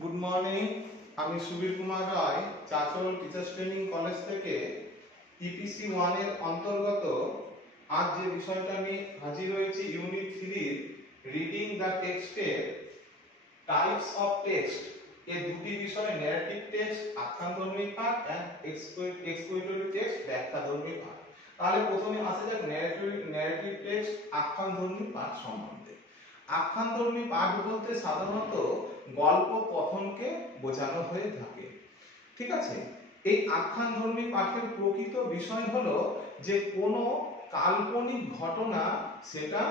Good morning. আমি সুবীর কুমার রায় Chanchal teachers training college থেকে EPC 1 এর অন্তর্গত আজ যে বিষয়টা নিয়ে হাজির হয়েছি ইউনিট 3 রিডিং দ্য টেক্সটের টাইপস অফ টেক্সট। এই দুটি বিষয় ন্যারেটিভ টেক্সট আখ্যানধর্মী পাঠ এন্ড এক্সপোজিটরি টেক্সট ব্যাখ্যাধর্মী পাঠ। তাহলে প্রথমে আসা যাক ন্যারেটিভ টেক্সট আখ্যানধর্মী পাঠ সম্বন্ধে। আখ্যানধর্মী পাঠ বলতে সাধারণত গল্প কথনকে বোঝানো হয়ে থাকে। ঠিক আছে, এই আখ্যানধর্মী পাঠের প্রকৃত বিষয় হলো যে কোনো কাল্পনিক ঘটনা সেটা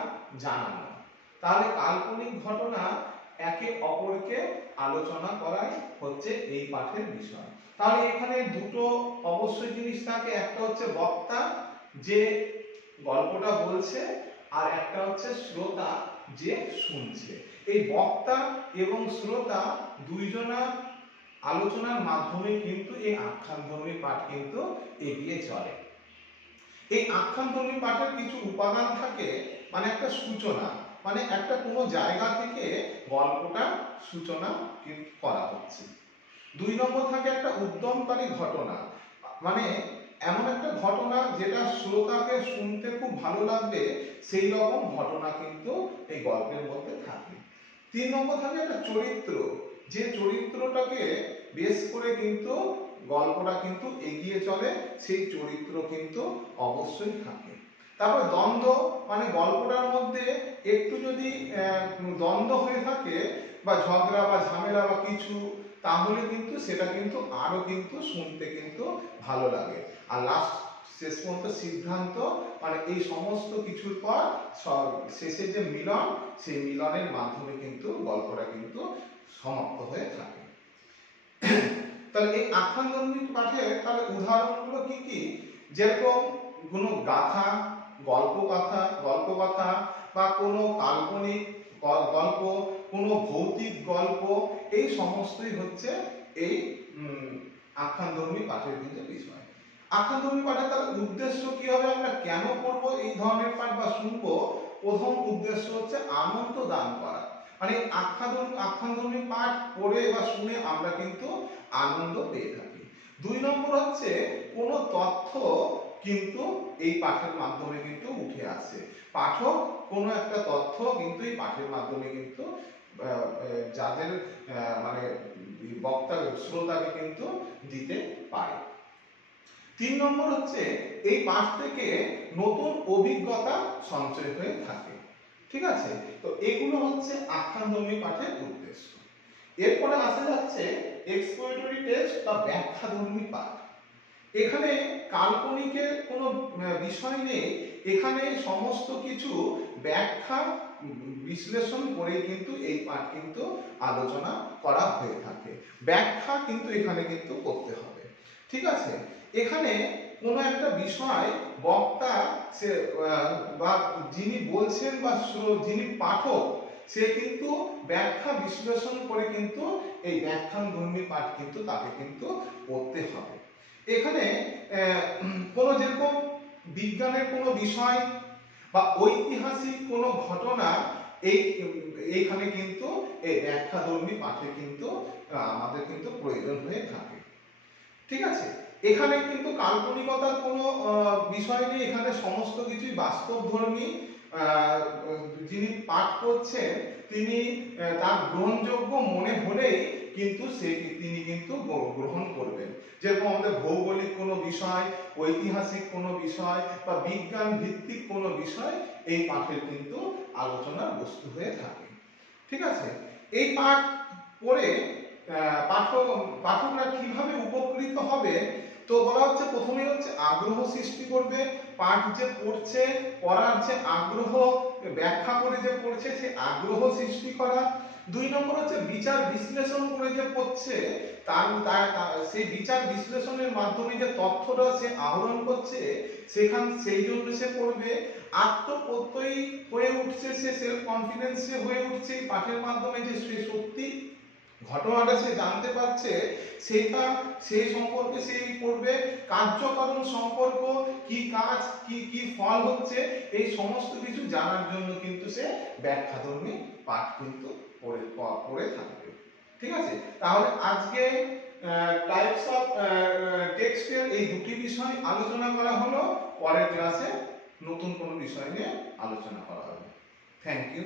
জানানো। তাহলে কাল্পনিক ঘটনা একে অপরকে আলোচনা করাই হচ্ছে এই পাঠের বিষয়। তাহলে এখানে দুটো অবশ্যই জিনিস থাকে, একটা হচ্ছে বক্তা যে গল্পটা বলছে আর একটা হচ্ছে শ্রোতা যে শুনছে। এই বক্তা এবং শ্রোতা দুইজনা আলোচনার মাধ্যমে কিন্তু এই আখ্যানধর্মী পাঠ কিন্তু এগিয়ে চলে। এই আখ্যানধর্মী পাঠের কিছু উপাদান থাকে, মানে একটা সূচনা, মানে একটা কোনো জায়গা থেকে গল্পটা সূচনা করা হচ্ছে। 2 নম্বর থাকে একটা উদ্যমকারী ঘটনা, মানে এমন একটা ঘটনা যেটা শ্রোতাকে শুনতে খুব ভালো লাগবে সেই রকম ঘটনা কিন্তু এই গল্পের মধ্যে থাকে। 3 নম্বর থাকে একটা চরিত্র, যে চরিত্রটাকে বেস করে কিন্তু গল্পটা কিন্তু এগিয়ে চলে, সেই চরিত্র কিন্তু অবশ্যই থাকে। তারপর দ্বন্দ্ব, মানে গল্পটার মধ্যে একটু যদি দ্বন্দ্ব হয়ে থাকে বা ঝগড়া বা ঝামেলা বা কিছু, তাহলে কিন্তু সেটা কিন্তু আরো কিন্তু শুনতে কিন্তু ভালো লাগে। আর লাস্ট শেষ পর্যন্ত সিদ্ধান্ত, মানে এই সমস্ত কিছুর পর শেষে যে মিলন, সেই মিলনের মাধ্যমে কিন্তু গল্পটা কিন্তু সমাপ্ত হয়ে থাকে। তাহলে এই আখ্যানধর্মী পাঠের তাহলে উদাহরণগুলো কি কি, যেরকম কোনো গাথা, গল্পকথা বা কোনো কাল্পনিক গল্প, কোনো ভৌতিক গল্প, এই সমস্তই হচ্ছে এই আখ্যানধর্মী পাঠের কিন্তু বিষয়। আখ্যানধর্মী পাঠের তার উদ্দেশ্য কি হবে, আমরা কেন করব এই ধরনের পাঠ বা শুনবো? প্রথম উদ্দেশ্য হচ্ছে আনন্দ দান করা, মানে আখ্যানধর্মী পাঠ পড়ে বা শুনে আমরা কিন্তু আনন্দ পেয়ে থাকি। 2 নম্বর হচ্ছে কোনো তথ্য কিন্তু এই পাঠের মাধ্যমে কিন্তু উঠে আসে, পাঠক কোনো একটা তথ্য কিন্তু এই পাঠের মাধ্যমে কিন্তু যাদের মানে বক্তা শ্রোতাকে কিন্তু দিতে পারে। 3 নম্বর হচ্ছে এই পাঠ থেকে নতুন অভিজ্ঞতা সঞ্চয় হয়ে থাকে। ঠিক আছে, তো এগুলো হচ্ছে আখ্যানধর্মী পাঠের উদ্দেশ্য। এরপরে আসা যাচ্ছে এক্সপোজিটরি টেক্সট বা ব্যাখ্যাধর্মী পাঠ। এখানে কাল্পনিকের কোনো বিষয় নেই, এখানে সমস্ত কিছু ব্যাখ্যা বিশ্লেষণ করে কিন্তু এই পাঠ কিন্তু আলোচনা করা হয়ে থাকে। ব্যাখ্যা কিন্তু এখানে কিন্তু করতে হবে। ঠিক আছে, এখানে কোনো একটা বিষয় বক্তা সে বা যিনি বলছেন বা যিনি পাঠক, সে কিন্তু ব্যাখ্যা বিশ্লেষণ করে কিন্তু এই ব্যাখ্যাধর্মী পাঠ কিন্তু তাকে কিন্তু পড়তে হবে। এখানে কোনো যেরকম বিজ্ঞানের কোনো বিষয় বা ঐতিহাসিক কোনো ঘটনা, এইখানে কিন্তু এই ব্যাখ্যাধর্মী পাঠে কিন্তু আমাদের কিন্তু প্রয়োজন হয়ে থাকে। ঠিক আছে, এখানে কিন্তু কাল্পনিকতার কোনো বিষয় নেই, এখানে সমস্ত কিছুই বাস্তবধর্মী। যিনি পাঠ করছেন তিনি তার গ্রহণযোগ্য মনে হলেই কিন্তু তিনি কিন্তু গ্রহণ করবেন। যেরকম আমাদের ভৌগোলিক কোনো বিষয়, ঐতিহাসিক কোনো বিষয় বা বিজ্ঞান ভিত্তিক কোনো বিষয় এই পাঠের কিন্তু আলোচনার বস্তু হয়ে থাকে। ঠিক আছে, এই পাঠ পড়ে পাঠকরা কিভাবে উপকৃত হবে? তো বলা হচ্ছে প্রথমেই হচ্ছে আগ্রহ সৃষ্টি করবে, পাঠ যে পড়ছে, পড়ার যে আগ্রহ, ব্যাখ্যা করে যে পড়ছে সে আগ্রহ সৃষ্টি করা। 2 নম্বর হচ্ছে বিচার বিশ্লেষণ করে যে পড়ছে, সেই বিচার বিশ্লেষণের মাধ্যমে যে তথ্যটা সে আহরণ করছে সেই জন্য সে পড়বে। আত্মপ্রত্যয়ী হয়ে উঠছে, সে সেলফ কনফিডেন্স হয়ে উঠছে এই পাঠের মাধ্যমে, যে সে সত্যি ঘটনাটা সে জানতে পারছে, সেটা সেই সম্পর্কে সে পড়বে। কার্যকারণ সম্পর্ক, কি কাজ, কি ফল হচ্ছে, এই সমস্ত কিছু জানার জন্য কিন্তু সে ব্যাখ্যাধর্মী পাঠ কিন্তু পড়ে থাকবে। ঠিক আছে। তাহলে আজকে টাইপস অফ টেক্সটের এই দুটি বিষয় আলোচনা করা হলো। পরের ক্লাসে নতুন কোনো বিষয় নিয়ে আলোচনা করা হবে। Thank you.